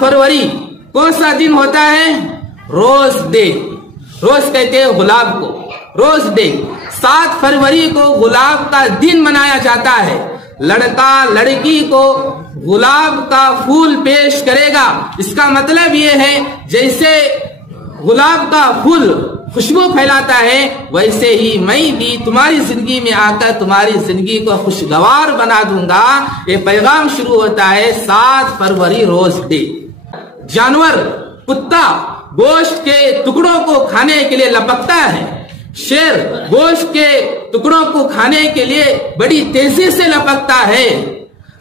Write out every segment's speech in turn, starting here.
फरवरी कौन सा दिन होता है? Rose day. रोज कहते हैं गुलाब को, रोज डे। 7 फरवरी को गुलाब का दिन मनाया जाता है। लड़का लड़की को गुलाब का फूल पेश करेगा। इसका मतलब ये है जैसे गुलाब का फूल खुशबू फैलाता है, वैसे ही मैं भी तुम्हारी जिंदगी में आकर तुम्हारी जिंदगी को खुशगवार बना दूंगा। ये पैगाम शुरू होता है 7 फरवरी रोज डे। जानवर कुत्ता गोश्त के टुकड़ों को खाने के लिए लपकता है। शेर गोश्त के टुकड़ों को खाने के लिए बड़ी तेजी से लपकता है।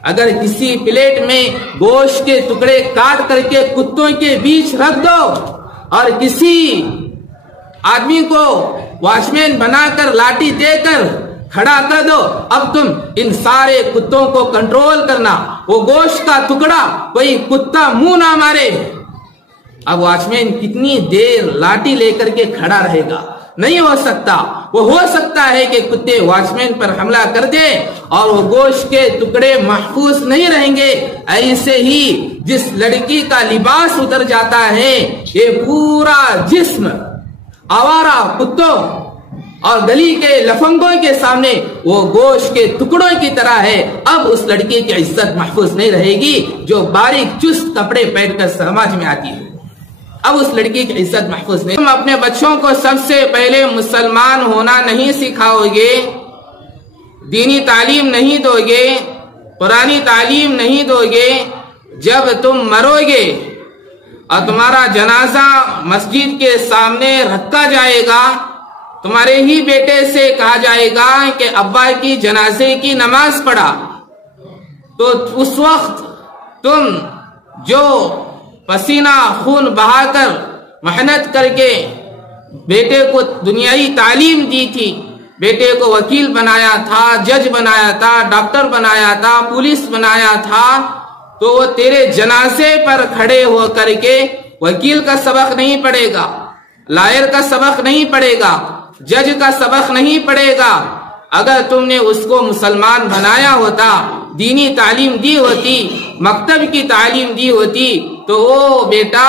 अगर किसी प्लेट में गोश्त के टुकड़े काट करके कुत्तों के बीच रख दो और किसी आदमी को वॉचमैन बनाकर लाठी देकर खड़ा कर दो, अब तुम इन सारे कुत्तों को कंट्रोल करना। वो गोश्त का टुकड़ा कोई कुत्ता मुंह ना मारे। अब वॉचमैन कितनी देर लाठी लेकर के खड़ा रहेगा? नहीं हो सकता। वो हो सकता है कि कुत्ते वॉचमैन पर हमला कर दे और वो गोश्त के टुकड़े महफूज नहीं रहेंगे। ऐसे ही जिस लड़की का लिबास उतर जाता है, ये पूरा जिस्म आवारा कुत्तों और गली के लफंगों के सामने वो गोश्त के टुकड़ों की तरह है। अब उस लड़की की इज्जत महफूज नहीं रहेगी जो बारीक चुस्त कपड़े पहनकर समाज में आती है। अब उस लड़की की इज्जत महफूज नहीं। तुम अपने बच्चों को सबसे पहले मुसलमान होना नहीं सिखाओगे, दीनी तालीम नहीं दोगे, पुरानी तालीम नहीं दोगे। जब तुम मरोगे और तुम्हारा जनाजा मस्जिद के सामने रखा जाएगा, तुम्हारे ही बेटे से कहा जाएगा कि अब्बा की जनाजे की नमाज पढ़ा, तो उस वक्त तुम जो पसीना खून बहाकर मेहनत करके बेटे को दुनियावी तालीम दी थी, बेटे को वकील बनाया था, जज बनाया था, डॉक्टर बनाया था, पुलिस बनाया था, तो वो तेरे जनाजे पर खड़े हो करके वकील का सबक नहीं पढ़ेगा, लायर का सबक नहीं पढ़ेगा, जज का सबक नहीं पढ़ेगा। अगर तुमने उसको मुसलमान बनाया होता, दीनी तालीम दी होती, मकतब की तालीम दी होती, तो वो बेटा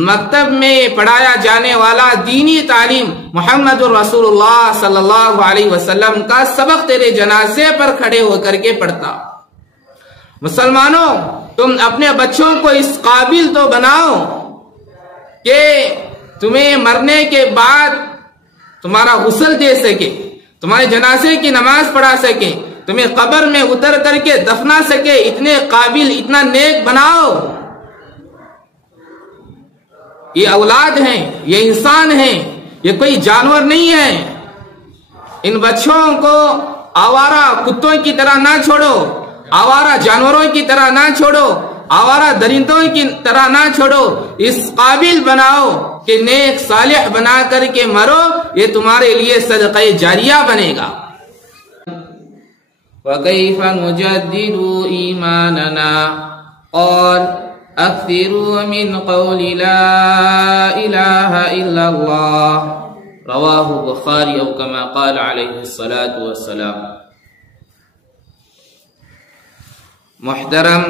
मकतब में पढ़ाया जाने वाला दीनी तालीम मुहम्मदुर रसूलुल्लाह सल्लल्लाहु अलैहि वसल्लम का सबक तेरे जनाजे पर खड़े होकर के पढ़ता। मुसलमानों, तुम अपने बच्चों को इस काबिल तो बनाओ कि तुम्हें मरने के बाद तुम्हारा गुस्ल दे सके, तुम्हारे जनाजे की नमाज पढ़ा सके, तुम्हें कब्र में उतर करके दफना सके। इतने काबिल, इतना नेक बनाओ। ये औलाद हैं, ये इंसान हैं, ये कोई जानवर नहीं है। इन बच्चों को आवारा कुत्तों की तरह ना छोड़ो, आवारा जानवरों की तरह ना छोड़ो, आवारा दरिंदों की तरह ना छोड़ो। इस काबिल बनाओ कि नेक सालिह बना करके मरो। ये तुम्हारे लिए सदक़े जारिया बनेगा। वकैफ़ नुजद्दिदु ईमानना और अक्सिरू मिन क़ौलि ला इलाहा इल्लल्लाह, रवाहु बुखारी औ कमा क़ाल अलैहि सलातु वस्सलाम। मुहतरम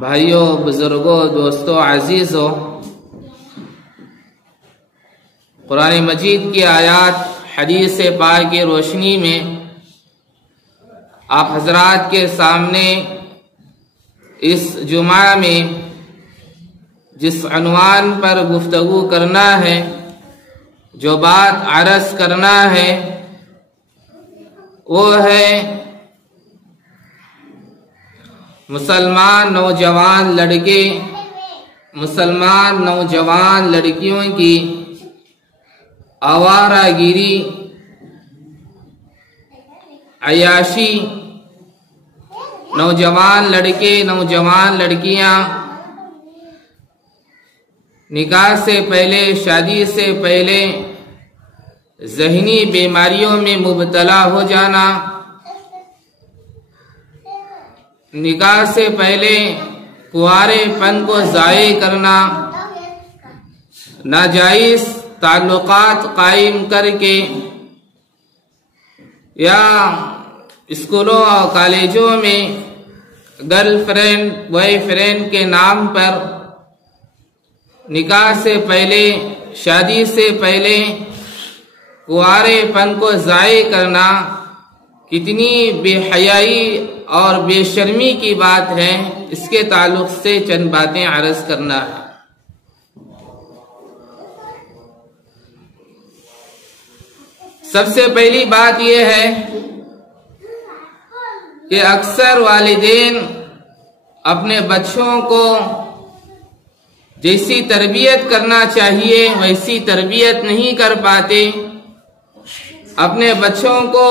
भाइयों, बुजुर्गों, दोस्तों, अजीजों, कुरान मजीद की आयात हदीस पाक की रोशनी में आप हजरात के सामने इस जुमा में जिस अनवान पर गुफ्तगू करना है, जो बात अर्ज करना है, वो है मुसलमान नौजवान लड़के, मुसलमान नौजवान लड़कियों की आवारागिरी, अयाशी। नौजवान लड़के, नौजवान लड़कियां निकाह से पहले, शादी से पहले ज़हनी बीमारियों में मुब्तला हो जाना, निकाह से पहले कुंवारेपन को ज़ाये करना, नाजायज़ ताल्लुकात कायम करके या स्कूलों और कॉलेजों में गर्ल फ्रेंड बॉय फ्रेंड के नाम पर निकाह से पहले, शादी से पहले कुंवारेपन को ज़ाय करना कितनी बेहयाई और बेशर्मी की बात है, इसके ताल्लुक से चंद बातें अर्ज करना है। सबसे पहली बात यह है कि अक्सर वालिदैन अपने बच्चों को जैसी तरबियत करना चाहिए वैसी तरबियत नहीं कर पाते, अपने बच्चों को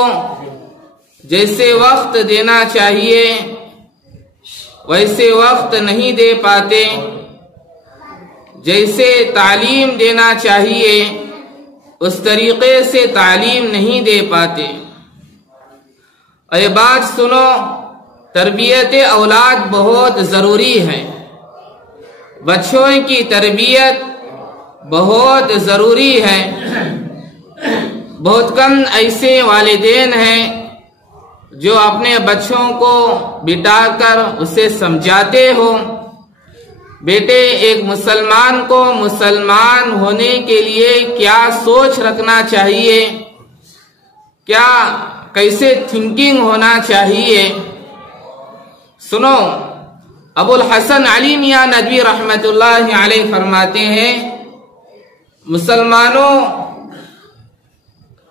जैसे वक्त देना चाहिए वैसे वक्त नहीं दे पाते, जैसे तालीम देना चाहिए उस तरीके से तालीम नहीं दे पाते। और ये बात सुनो, तरबियत औलाद बहुत ज़रूरी है, बच्चों की तरबियत बहुत ज़रूरी है। बहुत कम ऐसे वालिदैन हैं जो अपने बच्चों को बिठाकर उसे समझाते हो, बेटे एक मुसलमान को मुसलमान होने के लिए क्या सोच रखना चाहिए, क्या कैसे थिंकिंग होना चाहिए। सुनो, अबुल हसन अली मियां नदवी रहमतुल्लाहि अलैह फरमाते हैं, मुसलमानों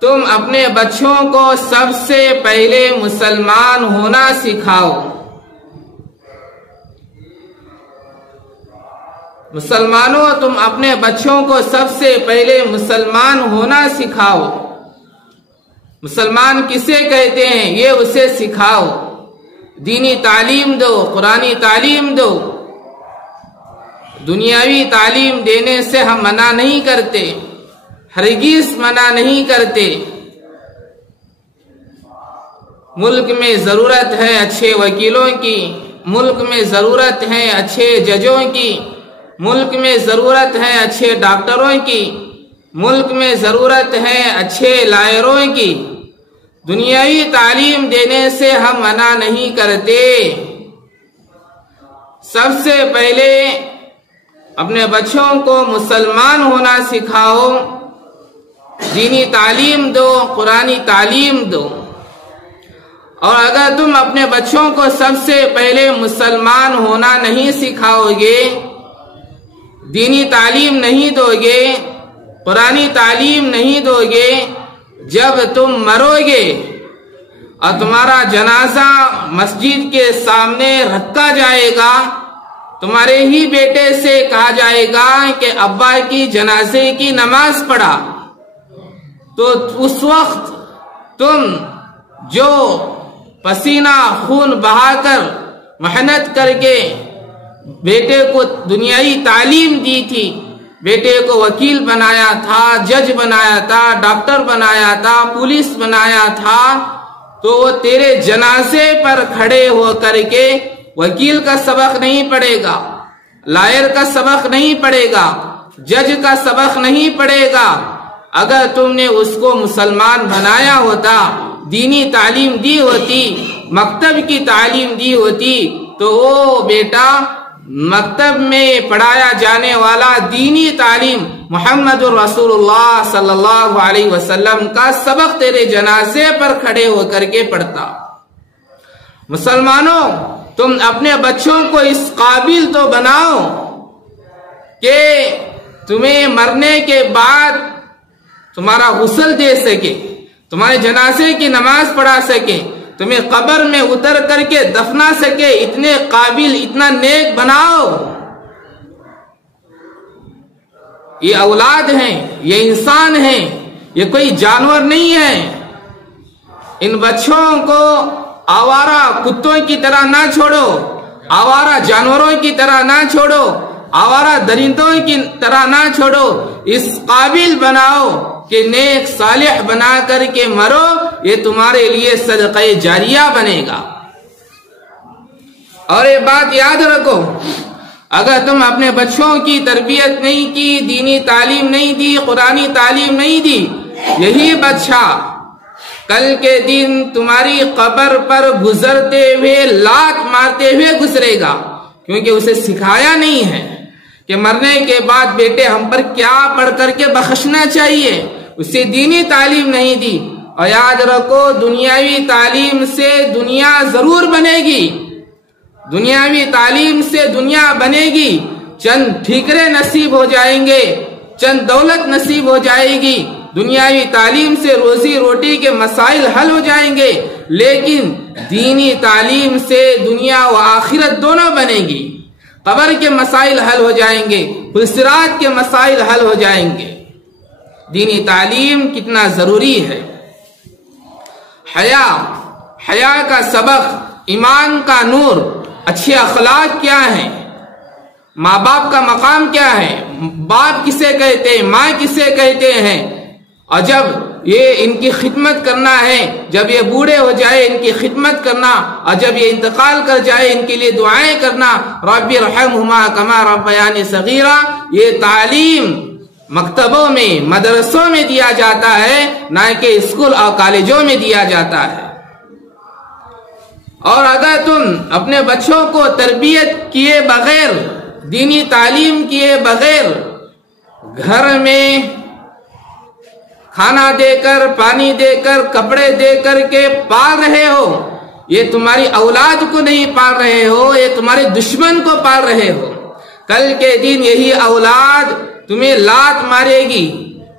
तुम अपने बच्चों को सबसे पहले मुसलमान होना सिखाओ। मुसलमानों तुम अपने बच्चों को सबसे पहले मुसलमान होना सिखाओ। मुसलमान किसे कहते हैं ये उसे सिखाओ, दीनी तालीम दो, कुरानी तालीम दो। दुनियावी तालीम देने से हम मना नहीं करते, हरगिज़ मना नहीं करते। मुल्क में ज़रूरत है अच्छे वकीलों की, मुल्क में ज़रूरत है अच्छे जजों की, मुल्क में ज़रूरत है अच्छे डॉक्टरों की, मुल्क में ज़रूरत है अच्छे लायरों की। दुनियावी तालीम देने से हम मना नहीं करते। सबसे पहले अपने बच्चों को मुसलमान होना सिखाओ, दीनी तालीम दो, कुरानी तालीम दो। और अगर तुम अपने बच्चों को सबसे पहले मुसलमान होना नहीं सिखाओगे, दीनी तालीम नहीं दोगे, कुरानी तालीम नहीं दोगे, जब तुम मरोगे और तुम्हारा जनाजा मस्जिद के सामने रखा जाएगा, तुम्हारे ही बेटे से कहा जाएगा कि अब्बा की जनाजे की नमाज पढ़ा, तो उस वक्त तुम जो पसीना खून बहाकर मेहनत करके बेटे को दुनियावी तालीम दी थी, बेटे को वकील बनाया था, जज बनाया था, डॉक्टर बनाया था, पुलिस बनाया था, तो वो तेरे जनाजे पर खड़े हो करके वकील का सबक नहीं पढ़ेगा, लायर का सबक नहीं पढ़ेगा, जज का सबक नहीं पढ़ेगा। अगर तुमने उसको मुसलमान बनाया होता, दीनी तालीम दी होती, मकतब की तालीम दी होती, तो वो बेटा मकतब में पढ़ाया जाने वाला दीनी तालीम मुहम्मदुर रसूलुल्लाह सल्लल्लाहु अलैहि वसल्लम का सबक तेरे जनाजे पर खड़े होकर के पढ़ता। मुसलमानों तुम अपने बच्चों को इस काबिल तो बनाओ कि तुम्हें मरने के बाद तुम्हारा गुस्ल दे सके, तुम्हारे जनाजे की नमाज पढ़ा सके, तुम्हें कब्र में उतर करके दफना सके, इतने काबिल, इतना नेक बनाओ। ये औलाद हैं, ये इंसान हैं, ये कोई जानवर नहीं है। इन बच्चों को आवारा कुत्तों की तरह ना छोड़ो, आवारा जानवरों की तरह ना छोड़ो, आवारा दरिंदों की तरह ना छोड़ो। इस काबिल बनाओ कि नेक सालिह बना करके मरो, ये तुम्हारे लिए सदक़े जारिया बनेगा। और ये बात याद रखो, अगर तुम अपने बच्चों की तरबियत नहीं की, दीनी तालीम नहीं दी, कुरानी तालीम नहीं दी, यही बच्चा کل کے دن تمہاری قبر پر گزرتے ہوئے لات مارتے ہوئے گزرے گا، کیونکہ اسے سکھایا نہیں ہے کہ مرنے کے بعد بیٹے ہم پر کیا پڑھ کر کے بخشنا چاہیے، اسے دینی تعلیم نہیں دی۔ اور یاد رکھو دنیاوی تعلیم سے دنیا ضرور بنے گی، دنیاوی تعلیم سے دنیا بنے گی، چند ٹھیکرے نصیب ہو جائیں گے، چند دولت نصیب ہو جائے گی، دنیاوی تعلیم سے روزی روٹی کے مسائل حل ہو جائیں گے، لیکن دینی تعلیم سے دنیا و آخرت دونوں بنے گی، قبر کے مسائل حل ہو جائیں گے، صراط کے مسائل حل ہو جائیں گے۔ دینی تعلیم کتنا ضروری ہے۔ حیا کا سبق، ایمان کا نور، اچھے اخلاق کیا ہیں، ماں باپ کا مقام کیا ہے، باپ کسے کہتے ہیں، ماں کسے کہتے ہیں، اور جب یہ ان کی خدمت کرنا ہے، جب یہ بوڑھے ہو جائے ان کی خدمت کرنا، اور جب یہ انتقال کر جائے ان کے لیے دعائیں کرنا، رب ارحمہما کما ربیانی صغیرا، یہ تعلیم مکتبوں میں مدرسوں میں دیا جاتا ہے، نہ کہ اسکول اور کالجوں میں دیا جاتا ہے۔ اور اگر تم اپنے بچوں کو تربیت کیے بغیر، دینی تعلیم کیے بغیر گھر میں کھانا دے کر، پانی دے کر، کپڑے دے کر کے پال رہے ہو، یہ تمہاری اولاد کو نہیں پال رہے ہو، یہ تمہارے دشمن کو پال رہے ہو۔ کل کے دن یہی اولاد تمہیں لات مارے گی،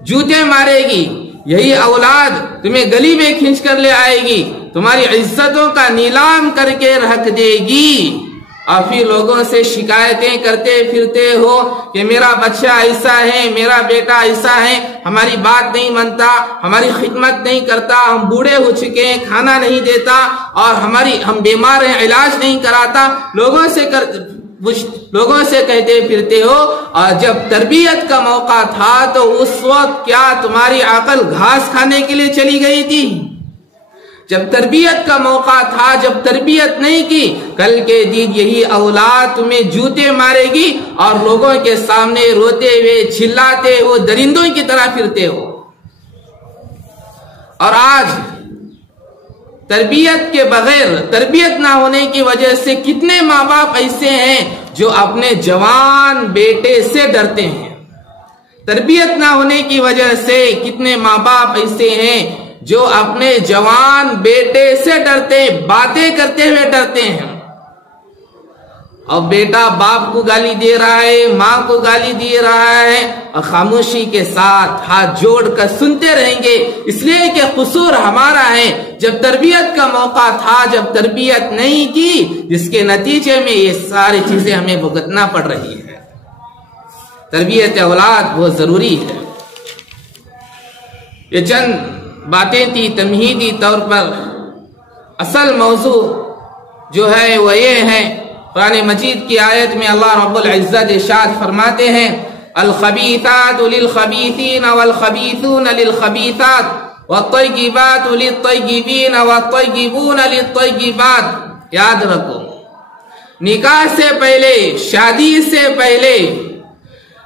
جوتے مارے گی، یہی اولاد تمہیں گلی میں کھینچ کر لے آئے گی، تمہاری عزتوں کا نیلام کر کے رکھ دے گی، اور پھر لوگوں سے شکایتیں کرتے پھرتے ہو کہ میرا بچہ ایسا ہے، میرا بیٹا ایسا ہے، ہماری بات نہیں مانتا، ہماری خدمت نہیں کرتا، ہم بوڑھے ہو چکے ہیں، کھانا نہیں دیتا، اور ہم بیمار ہیں، علاج نہیں کراتا، لوگوں سے کہتے پھرتے ہو۔ اور جب تربیت کا موقع تھا تو اس وقت کیا تمہاری عقل گھاس کھانے کے لیے چلی گئی تھی؟ جب تربیت کا موقع تھا، جب تربیت نہیں کی، کل کے دن یہی اولاد تمہیں جوتے مارے گی اور لوگوں کے سامنے روتے ہوئے چلاتے ہو درندوں کی طرح پھرتے ہو۔ اور آج تربیت کے بغیر، تربیت نہ ہونے کی وجہ سے کتنے ماں باپ ایسے ہیں جو اپنے جوان بیٹے سے ڈرتے ہیں۔ تربیت نہ ہونے کی وجہ سے کتنے ماں باپ ایسے ہیں جو اپنے جوان بیٹے سے ڈرتے ہیں، باتیں کرتے ہوئے ڈرتے ہیں۔ اور بیٹا باپ کو گالی دے رہا ہے، ماں کو گالی دے رہا ہے، اور خاموشی کے ساتھ ہاتھ جوڑ کر سنتے رہیں گے، اس لیے کہ قصور ہمارا ہے۔ جب تربیت کا موقع تھا، جب تربیت نہیں کی، جس کے نتیجے میں یہ ساری چیزیں ہمیں بھگتنا پڑ رہی ہے۔ تربیت اولاد بہت ضروری ہے۔ یہ چند باتیں تھی تمہیدی طور پر، اصل موضوع جو ہے وہ یہ ہے، قرآن مجید کی آیت میں اللہ رب العزت ارشاد فرماتے ہیں، الخبیثات للخبیثین والخبیثون للخبیثات والطیبات للطیبین والطیبون للطیبات۔ یاد رکھو، نکاح سے پہلے، شادی سے پہلے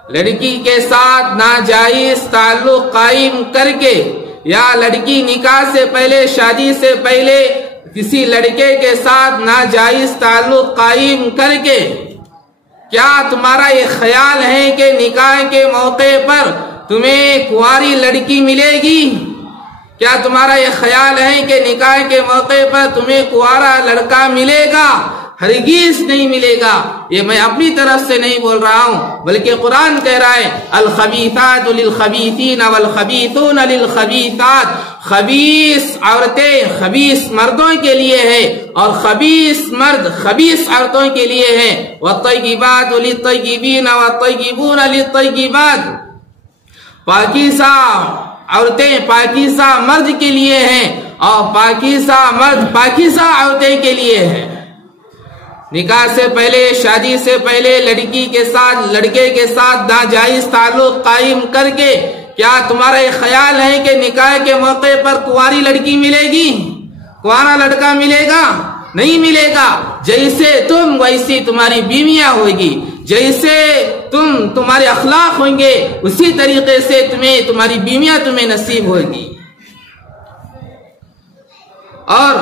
لڑکی کے ساتھ ناجائز تعلق قائم کر کے، یا لڑکی نکاح سے پہلے، شادی سے پہلے کسی لڑکے کے ساتھ ناجائز تعلق قائم کر کے، کیا تمہارا یہ خیال ہے کہ نکاح کے موقع پر تمہیں کنواری لڑکی ملے گی؟ کیا تمہارا یہ خیال ہے کہ نکاح کے موقع پر تمہیں کنوارا لڑکا ملے گا؟ ہرگز نہیں ملے گا۔ یہ میں اپنی طرف سے نہیں بول رہا ہوں، بلکہ قرآن کہہ رہا ہے، الخبیثات للخبیثین والخبیثون للخبیثات۔ خبیث عورتیں خبیث مردوں کے لیے ہے، اور خبیث مرد خبیث عورتوں کے لیے ہے۔ والطیبات للطیبین والطیبون للطیبات۔ پاکیزہ عورتیں پاکیزہ مرد کے لیے ہیں، اور پاکیزہ مرد پاکیزہ عورتیں کے لیے ہیں۔ نکاح سے پہلے، شادی سے پہلے لڑکی کے ساتھ، لڑکے کے ساتھ ناجائز تعلق قائم کر کے، کیا تمہارا یہ خیال ہے کہ نکاح کے موقع پر کنواری لڑکی ملے گی؟ کنوارا لڑکا ملے گا؟ نہیں ملے گا۔ جیسے تم ویسی تمہاری بیویاں ہوگی، جیسے تمہارے اخلاق ہوں گے، اسی طریقے سے تمہاری بیویاں تمہیں نصیب ہوگی۔ اور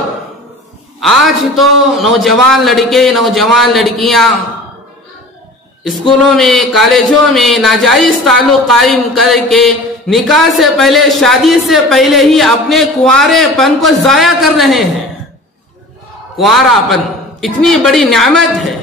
آج تو نوجوان لڑکے نوجوان لڑکیاں اسکولوں میں کالجوں میں ناجائز تعلق قائم کر کے نکاح سے پہلے شادی سے پہلے ہی اپنے کنوارے پن کو ضائع کر رہے ہیں۔ کنوارا پن اتنی بڑی نعمت ہے،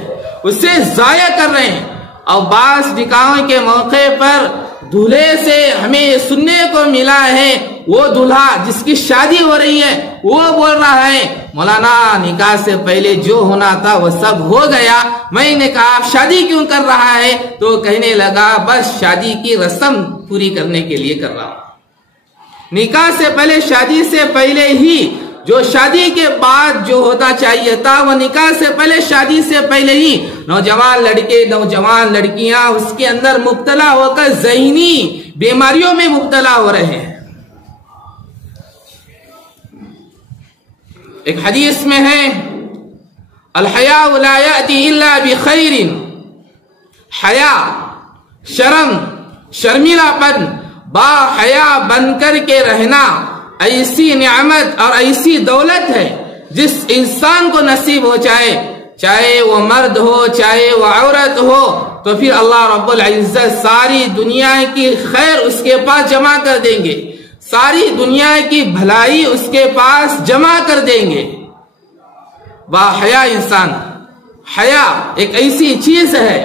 اسے ضائع کر رہے ہیں۔ اور بعض نکاحوں کے موقع پر دولہے سے ہمیں سننے کو ملا ہے، وہ دولہا جس کی شادی ہو رہی ہے وہ بول رہا ہے مولانا نکاح سے پہلے جو ہونا تھا وہ سب ہو گیا، میں نے کہا آپ شادی کیوں کر رہا ہے؟ تو کہنے لگا بس شادی کی رسم پوری کرنے کے لیے کر رہا ہوں۔ نکاح سے پہلے شادی سے پہلے ہی جو شادی کے بعد جو ہوتا چاہیے تھا وہ نکاح سے پہلے شادی سے پہلے ہی نوجوان لڑکے نوجوان لڑکیاں اس کے اندر مبتلا ہو کر ذہنی بیماریوں میں مبتلا ہو رہے ہیں۔ ایک حدیث میں ہے الحیاء لا یأتی الا بخیر، حیا شرم شرمیلا پن با حیا بن کر کے رہنا ایسی نعمت اور ایسی دولت ہے جس انسان کو نصیب ہو چاہے وہ مرد ہو چاہے وہ عورت ہو، تو پھر اللہ رب العزت ساری دنیا کی خیر اس کے پاس جمع کر دیں گے، ساری دنیا کی بھلائی اس کے پاس جمع کر دیں گے۔ با حیا انسان، حیا ایک ایسی چیز ہے،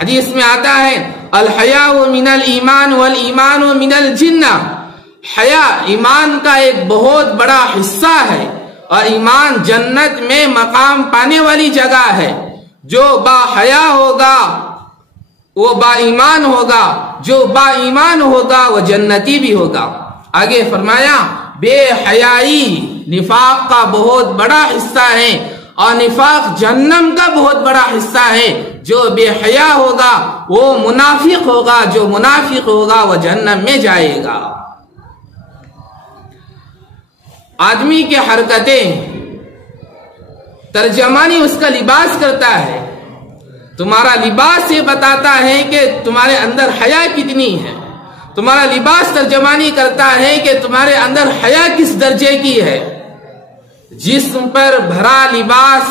حدیث میں آتا ہے الحیاء من الایمان والایمان من الجنہ، حیا ایمان کا ایک بہت بڑا حصہ ہے اور ایمان جنت میں مقام پانے والی جگہ ہے۔ جو با حیا ہوگا وہ با ایمان ہوگا، جو با ایمان ہوگا وہ جنتی بھی ہوگا۔ آگے فرمایا بے حیائی نفاق کا بہت بڑا حصہ ہے اور نفاق جہنم کا بہت بڑا حصہ ہے۔ جو بے حیا ہوگا وہ منافق ہوگا، جو منافق ہوگا وہ جہنم میں جائے گا۔ آدمی کی حرکتیں ترجمانی اس کا لباس کرتا ہے، تمہارا لباس یہ بتاتا ہے کہ تمہارے اندر حیا کتنی ہے، تمہارا لباس ترجمانی کرتا ہے کہ تمہارے اندر حیا کس درجے کی ہے۔ جسم پر بھرا لباس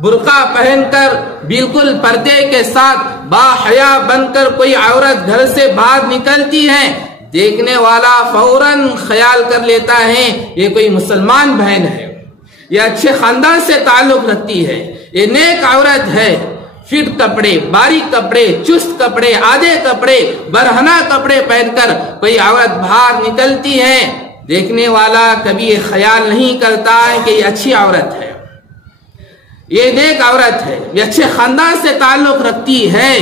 برقع پہن کر بالکل پردے کے ساتھ با حیا بن کر کوئی عورت گھر سے باہر نکلتی ہے، دیکھنے والا فوراً خیال کر لیتا ہے یہ کوئی مسلمان بہن ہے، یہ اچھے خاندان سے تعلق رکھتی ہے، یہ نیک عورت ہے۔ فٹ کپڑے، باریک کپڑے، چست کپڑے، آدھے کپڑے، برہنہ کپڑے پہن کر کوئی عورت باہر نکلتی ہے، دیکھنے والا کبھی یہ خیال نہیں کرتا ہے کہ یہ اچھی عورت ہے، یہ نیک عورت ہے، یہ اچھے خاندان سے تعلق رکھتی ہے۔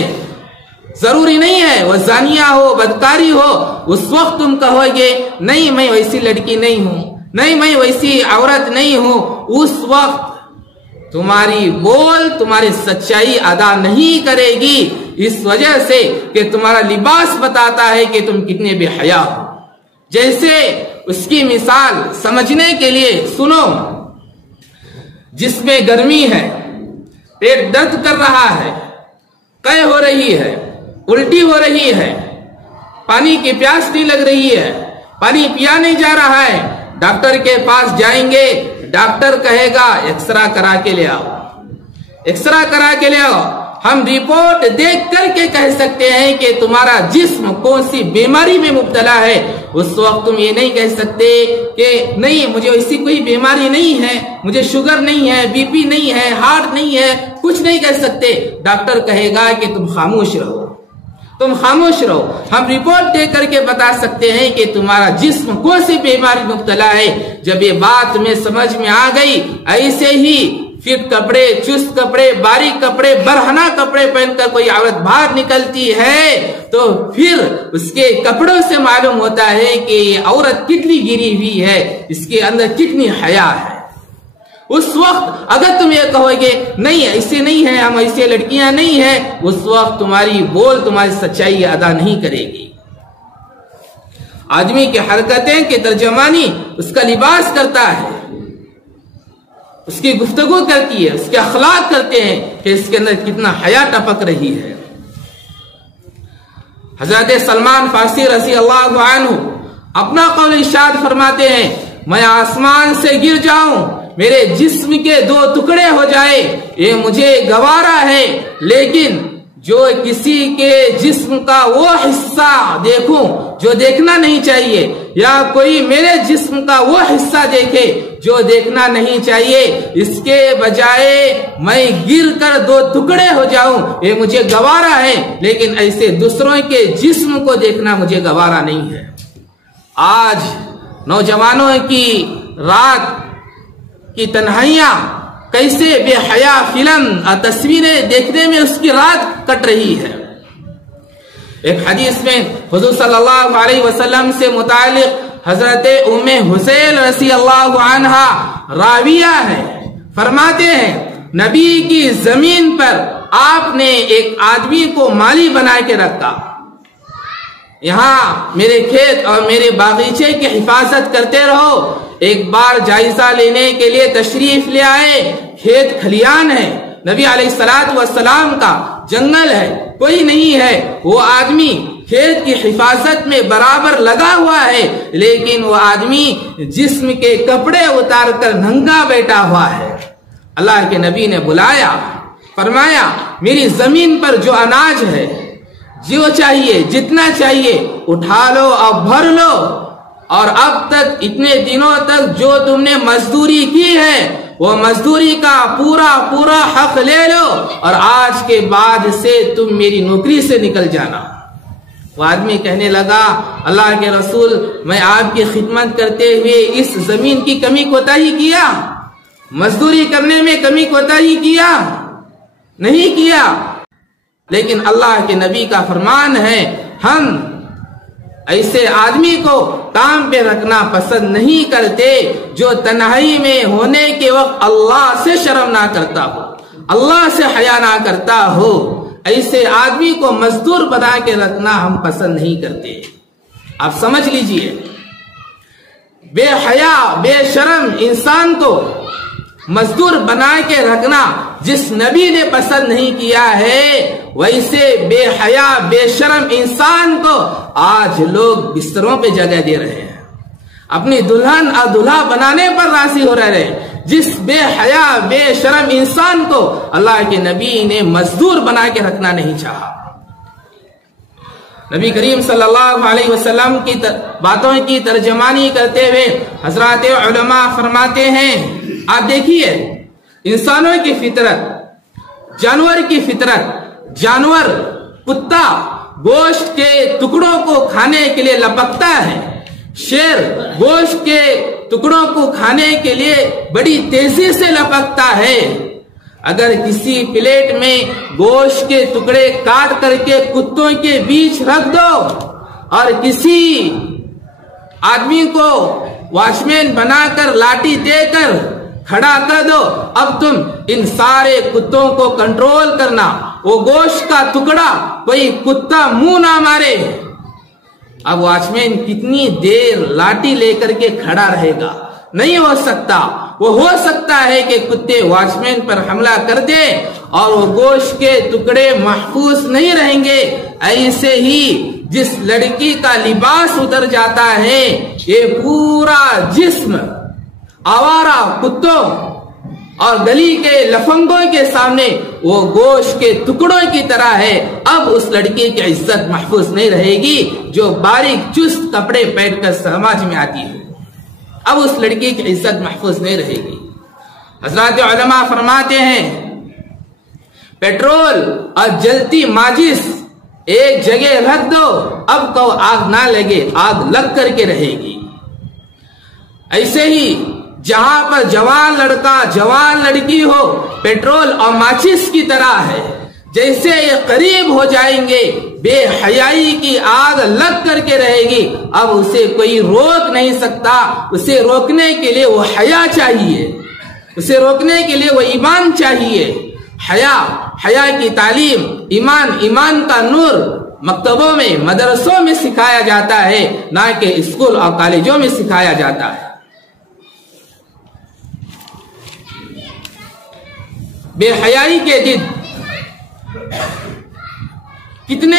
ضروری نہیں ہے وہ زانیہ ہو بدکاری ہو، اس وقت تم کہو گے نہیں میں ویسی لڑکی نہیں ہوں، نہیں میں ویسی عورت نہیں ہوں، اس وقت تمہاری بول تمہاری سچائی ادا نہیں کرے گی، اس وجہ سے کہ تمہارا لباس بتاتا ہے کہ تم کتنے بے حیا ہو۔ جیسے اس کی مثال سمجھنے کے لیے سنو، جس میں گرمی ہے، پیٹ درد کر رہا ہے، قے ہو رہی ہے، الٹی ہو رہی ہے، پانی کی پیاس نہیں لگ رہی ہے، پانی پیا نہیں جا رہا ہے، ڈاکٹر کے پاس جائیں گے، ڈاکٹر کہے گا ایکسرا کرا کے لے آؤ، ایکسرا کرا کے لے آؤ۔ ہم رپورٹ دیکھ کر کے کہہ سکتے ہیں کہ تمہارا جسم کون سی بیماری میں مبتلا ہے، اس وقت تم یہ نہیں کہہ سکتے کہ نہیں مجھے ایسی کوئی بیماری نہیں ہے، مجھے شوگر نہیں ہے، بی پی نہیں ہے، ہارٹ نہیں ہے، کچھ نہیں کہہ سکتے۔ ڈاکٹر کہے گا کہ تم خاموش رہو، تم خاموش رہو، ہم رپورٹ دے کر کے بتا سکتے ہیں کہ تمہارا جسم کون سی بیماری مبتلا ہے۔ جب یہ بات تمہیں سمجھ میں آ گئی، ایسے ہی فٹ کپڑے، چست کپڑے، باریک کپڑے، برہنہ کپڑے پہن کر کوئی عورت باہر نکلتی ہے تو پھر اس کے کپڑوں سے معلوم ہوتا ہے کہ یہ عورت کتنی گری ہوئی ہے، اس کے اندر کتنی حیا ہے۔ اس وقت اگر تم یہ کہو گے نہیں ایسے نہیں ہے، ہم ایسے لڑکیاں نہیں ہیں، اس وقت تمہاری بول تمہاری سچائی ادا نہیں کرے گی۔ آدمی کی حرکتیں کی ترجمانی اس کا لباس کرتا ہے، اس کی گفتگو کرتی ہے، اس کے اخلاق کرتے ہیں کہ اس کے اندر کتنا حیا ٹپک رہی ہے۔ حضرت سلمان فارسی رضی اللہ عنہ اپنا قول ارشاد فرماتے ہیں मैं आसमान से गिर जाऊं, मेरे जिस्म के 2 टुकड़े हो जाए, ये मुझे गवारा है। लेकिन जो किसी के जिस्म का वो हिस्सा देखूं जो देखना नहीं चाहिए, या कोई मेरे जिस्म का वो हिस्सा देखे जो देखना नहीं चाहिए, इसके बजाय मैं गिर कर 2 टुकड़े हो जाऊं, ये मुझे गवारा है। लेकिन ऐसे दूसरों के जिस्म को देखना मुझे गवारा नहीं है। आज नौजवानों की रात की तन्हाइयां कैसे बेहया फिल्म और तस्वीरें देखने में उसकी रात कट रही है। एक हदीस में हुजूर सल्लल्लाहु अलैहि वसल्लम से मुतालिक हजरत उम्मे हुसैन रज़ी अल्लाहु अन्हा राविया है, फरमाते हैं नबी की जमीन पर आपने एक आदमी को माली बना के रखा, यहाँ मेरे खेत और मेरे बागीचे की हिफाजत करते रहो। एक बार जायजा लेने के लिए तशरीफ ले आए, खेत खलियान है, नबी अलैहिस्सलातु वस्सलाम का जंगल है, कोई नहीं है। वो आदमी खेत की हिफाजत में बराबर लगा हुआ है, लेकिन वो आदमी जिस्म के कपड़े उतार कर नंगा बैठा हुआ है। अल्लाह के नबी ने बुलाया, फरमाया मेरी जमीन पर जो अनाज है, जो चाहिए जितना चाहिए उठा लो और भर लो, और अब तक इतने दिनों तक जो तुमने मजदूरी की है वो मजदूरी का पूरा पूरा हक ले लो, और आज के बाद से तुम मेरी नौकरी से निकल जाना। वो आदमी कहने लगा अल्लाह के रसूल, मैं आपकी खिदमत करते हुए इस जमीन की कमी कोताही किया, मजदूरी करने में कमी कोताही किया नहीं किया, लेकिन अल्लाह के नबी का फरमान है हम ऐसे आदमी को काम पे रखना पसंद नहीं करते जो तन्हाई में होने के वक्त अल्लाह से शर्म ना करता हो, अल्लाह से हया ना करता हो। ऐसे आदमी को मजदूर बना के रखना हम पसंद नहीं करते। आप समझ लीजिए, बेहया बेशरम इंसान को मजदूर बना के रखना जिस नबी ने पसंद नहीं किया है, वैसे बेहया बेशरम इंसान को आज लोग बिस्तरों पे जगह दे रहे हैं, अपनी दुल्हन और दूल्हा बनाने पर राजी हो रहे हैं। जिस बेहया बेशरम इंसान को अल्लाह के नबी ने मजदूर बना के रखना नहीं चाहा। नबी करीम सल्लल्लाहु अलैहि वसल्लम की बातों की तर्जमानी करते हुए हजरत उलमा फरमाते हैं, आप देखिए इंसानों की फितरत, जानवर की फितरत, जानवर कुत्ता गोश्त के टुकड़ों को खाने के लिए लपकता है, शेर गोश्त के टुकड़ों को खाने के लिए बड़ी तेजी से लपकता है। अगर किसी प्लेट में गोश्त के टुकड़े काट करके कुत्तों के बीच रख दो और किसी आदमी को वॉचमैन बनाकर लाठी देकर खड़ा कर दो, अब तुम इन सारे कुत्तों को कंट्रोल करना, वो गोश्त का टुकड़ा कोई कुत्ता मुंह ना मारे। अब वॉचमैन कितनी देर लाठी लेकर के खड़ा रहेगा? नहीं हो सकता। वो हो सकता है कि कुत्ते वॉचमैन पर हमला कर दे और वो गोश्त के टुकड़े महफूज नहीं रहेंगे। ऐसे ही जिस लड़की का लिबास उतर जाता है, ये पूरा जिस्म आवारा कुत्तों और गली के लफंगों के सामने वो गोश्त के टुकड़ों की तरह है। अब उस लड़की की इज्जत महफूज नहीं रहेगी जो बारीक चुस्त कपड़े पहनकर समाज में आती है। अब उस लड़की की इज्जत महफूज नहीं रहेगी। हजरत उलमा फरमाते हैं, पेट्रोल और जलती माचिस एक जगह रख दो, अब तो आग ना लगे, आग लग करके रहेगी। ऐसे ही जहां पर जवान लड़का जवान लड़की हो, पेट्रोल और माचिस की तरह है। जैसे ये करीब हो जाएंगे, बेहयाई की आग लग करके रहेगी। अब उसे कोई रोक नहीं सकता। उसे रोकने के लिए वो हया चाहिए, उसे रोकने के लिए वो ईमान चाहिए। हया की तालीम, ईमान का नूर मकतबों में, मदरसों में सिखाया जाता है, ना कि स्कूल और कॉलेजों में सिखाया जाता है। बेहयाई के दिन कितने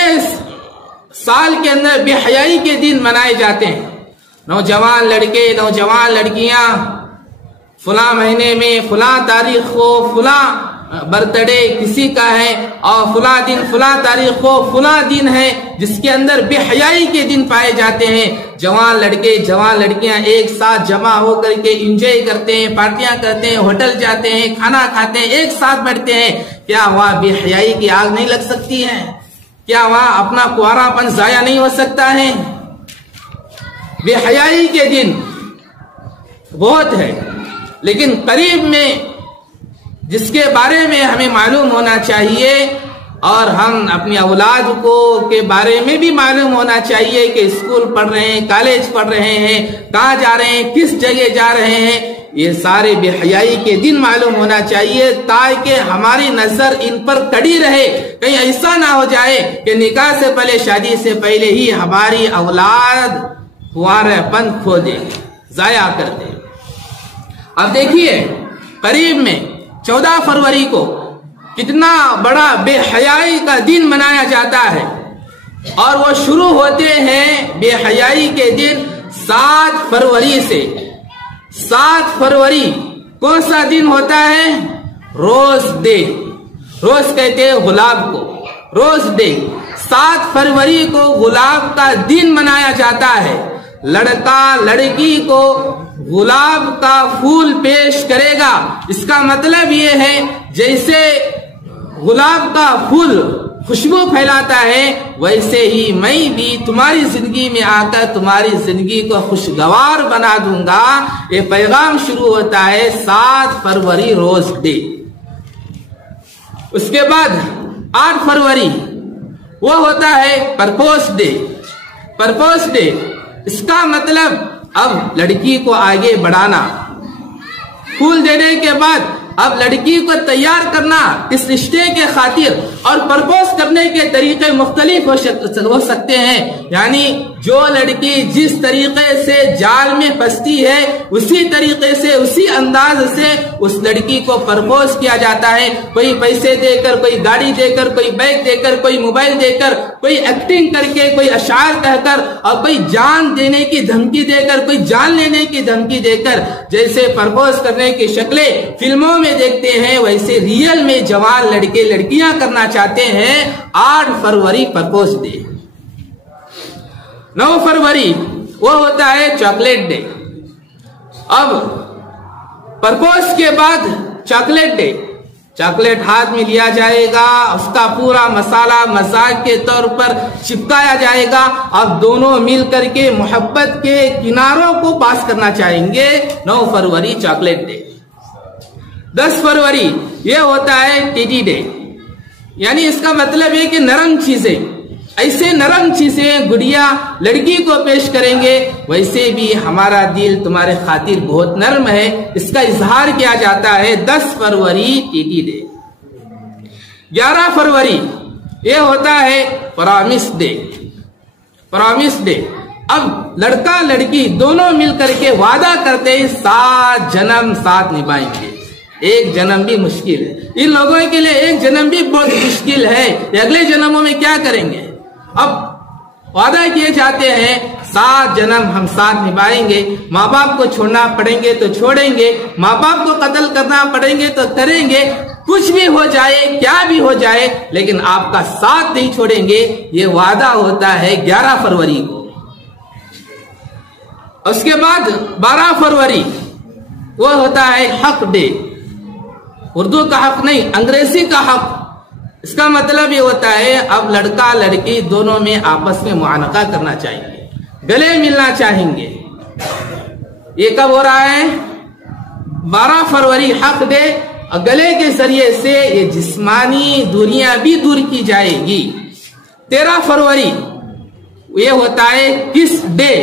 साल के अंदर बेहयाई के दिन मनाए जाते हैं। नौजवान लड़के नौजवान लड़कियां फलां महीने में फलां तारीख को फलां बर्थडे किसी का है और फलां दिन फलां तारीख को फलां दिन है, जिसके अंदर बेहयाई के दिन पाए जाते हैं। जवान लड़के जवान लड़कियां एक साथ जमा होकर के एंजॉय करते हैं, पार्टियां करते हैं, होटल जाते हैं, खाना खाते हैं, एक साथ बैठते हैं। क्या वहां बेहयाई की आग नहीं लग सकती है? क्या वहां अपना कुंवारापन जाया नहीं हो सकता है? बेहयाई के दिन बहुत है, लेकिन करीब में जिसके बारे में हमें मालूम होना चाहिए और हम अपनी औलाद को के बारे में भी मालूम होना चाहिए कि स्कूल पढ़ रहे हैं, कॉलेज पढ़ रहे हैं, कहाँ जा रहे हैं, किस जगह जा रहे हैं, ये सारे बेहयाई के दिन मालूम होना चाहिए, ताकि हमारी नजर इन पर कड़ी रहे। कहीं ऐसा ना हो जाए कि निकाह से पहले, शादी से पहले ही हमारी औलाद कुंवारेपन खो दे, जाया कर दे। अब देखिए, करीब में 14 फरवरी को कितना बड़ा बेहयाई का दिन मनाया जाता है, और वो शुरू होते हैं बेहयाई के दिन 7 फरवरी से। 7 फरवरी कौन सा दिन होता है? Rose day. रोज कहते हैं गुलाब को, रोज डे। 7 फरवरी को गुलाब का दिन मनाया जाता है। लड़का लड़की को गुलाब का फूल पेश करेगा। इसका मतलब ये है, जैसे गुलाब का फूल खुशबू फैलाता है, वैसे ही मैं भी तुम्हारी जिंदगी में आकर तुम्हारी जिंदगी को खुशगवार बना दूंगा। ये पैगाम शुरू होता है 7 फरवरी रोज डे। उसके बाद 8 फरवरी वो होता है प्रपोज डे। प्रपोज डे इसका मतलब अब लड़की को आगे बढ़ाना, फूल देने के बाद अब लड़की को तैयार करना इस रिश्ते के खातिर, और प्रपोज करने के तरीके मुख्तलिफ हो सकते हैं। यानी जो लड़की जिस तरीके से जाल में फंसती है, उसी तरीके से, उसी अंदाज से उस लड़की को प्रपोज किया जाता है। कोई पैसे देकर, कोई गाड़ी देकर, कोई बैग देकर, कोई मोबाइल देकर, कोई एक्टिंग करके, कोई अशार कहकर, और कोई जान देने की धमकी देकर, कोई जान लेने की धमकी देकर। जैसे प्रपोज करने की शक्लें फिल्मों में देखते हैं, वैसे रियल में जवान लड़के लड़कियां करना चाहते हैं। 8 फरवरी प्रपोज डे। 9 फरवरी वो होता है चॉकलेट डे। अब प्रपोज के बाद चॉकलेट डे, चॉकलेट हाथ में लिया जाएगा, उसका पूरा मसाला मजाक के तौर पर चिपकाया जाएगा। अब दोनों मिल करके मोहब्बत के किनारों को पास करना चाहेंगे। 9 फरवरी चॉकलेट डे। 10 फरवरी ये होता है टीटी डे। यानी इसका मतलब है कि नरम चीजें, ऐसे नरम चीजें गुड़िया लड़की को पेश करेंगे, वैसे भी हमारा दिल तुम्हारे खातिर बहुत नरम है, इसका इजहार किया जाता है। 10 फरवरी टीटी डे। 11 फरवरी ये होता है प्रॉमिस डे। प्रॉमिस डे, अब लड़का लड़की दोनों मिलकर के वादा करते हैं 7 जन्म साथ निभाएंगे। 1 जन्म भी मुश्किल है इन लोगों के लिए, 1 जन्म भी बहुत मुश्किल है। अगले जन्मों में क्या करेंगे? अब वादा किए जाते हैं 7 जन्म हम साथ निभाएंगे। माँ बाप को छोड़ना पड़ेंगे तो छोड़ेंगे, माँ बाप को कत्ल करना पड़ेंगे तो करेंगे, कुछ भी हो जाए, क्या भी हो जाए, लेकिन आपका साथ नहीं छोड़ेंगे। ये वादा होता है 11 फरवरी को। उसके बाद 12 फरवरी वो होता है हक डे। उर्दू का हक नहीं, अंग्रेजी का हक। इसका मतलब ये होता है अब लड़का लड़की दोनों में आपस में मुआनका करना चाहेंगे, गले मिलना चाहेंगे। ये कब हो रहा है? 12 फरवरी हक डे। और गले के जरिए से ये जिस्मानी दूरियां भी दूर की जाएगी। 13 फरवरी ये होता है किस डे।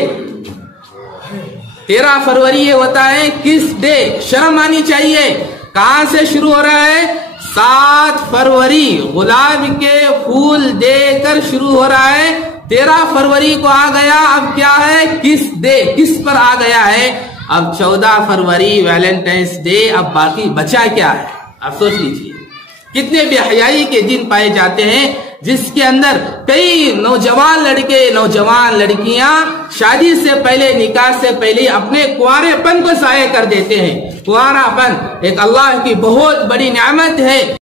13 फरवरी ये होता है किस डे। शर्म आनी चाहिए। कहां से शुरू हो रहा है? 7 फरवरी गुलाब के फूल देकर शुरू हो रहा है। 13 फरवरी को आ गया, अब क्या है? किस डे, किस पर आ गया है? अब 14 फरवरी वैलेंटाइंस डे। अब बाकी बचा क्या है? आप सोच लीजिए, कितने बेहयाई के दिन पाए जाते हैं। جس کے اندر کئی نوجوان لڑکے نوجوان لڑکیاں شادی سے پہلے نکاح سے پہلے اپنے کنوارے پن کو ضائع کر دیتے ہیں۔ کنوارا پن ایک اللہ کی بہت بڑی نعمت ہے۔